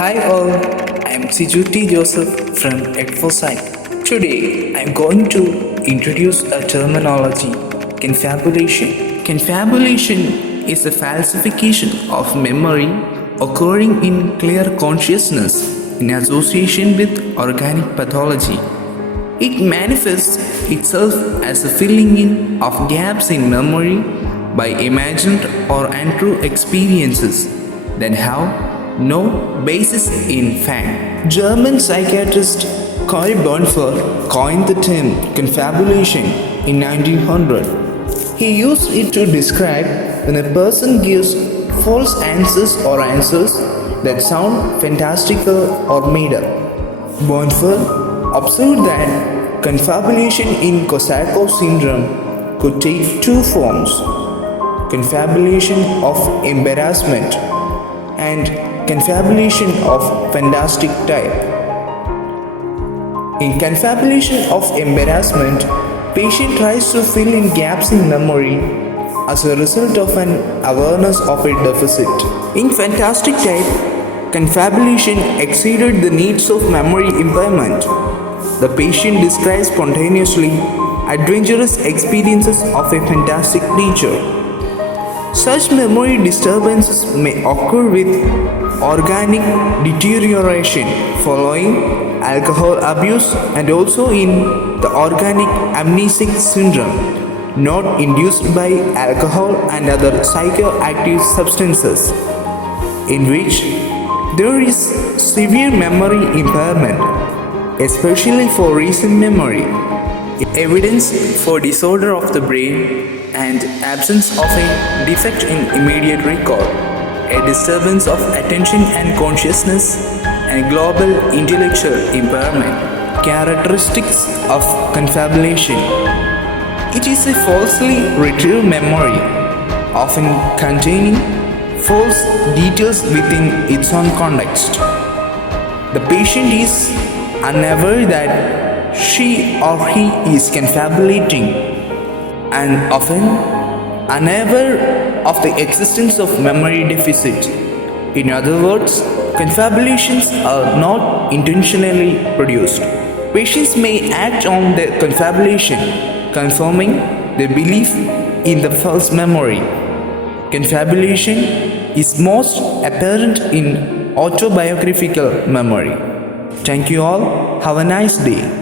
Hi all, I am Sijuti Joseph from Edforesight. Today I am going to introduce a terminology, confabulation. Confabulation is a falsification of memory occurring in clear consciousness in association with organic pathology. It manifests itself as a filling in of gaps in memory by imagined or untrue experiences that have no basis in fact. German psychiatrist Karl Bonfer coined the term confabulation in 1900. He used it to describe when a person gives false answers or answers that sound fantastical or made up. Bonfer observed that confabulation in Korsakoff syndrome could take two forms: confabulation of embarrassment and confabulation of fantastic type. In confabulation of embarrassment, patient tries to fill in gaps in memory as a result of an awareness of a deficit. In fantastic type, confabulation exceeded the needs of memory impairment. The patient describes spontaneously adventurous experiences of a fantastic nature. Such memory disturbances may occur with organic deterioration following alcohol abuse and also in the organic amnesic syndrome, not induced by alcohol and other psychoactive substances, in which there is severe memory impairment, especially for recent memory. Evidence for disorder of the brain and absence of a defect in immediate recall, a disturbance of attention and consciousness, and global intellectual impairment. Characteristics of confabulation. It is a falsely retrieved memory, often containing false details within its own context. The patient is unaware that she or he is confabulating and often unaware of the existence of memory deficit. In other words, confabulations are not intentionally produced. Patients may act on the confabulation, confirming their belief in the false memory. Confabulation is most apparent in autobiographical memory. Thank you all. Have a nice day.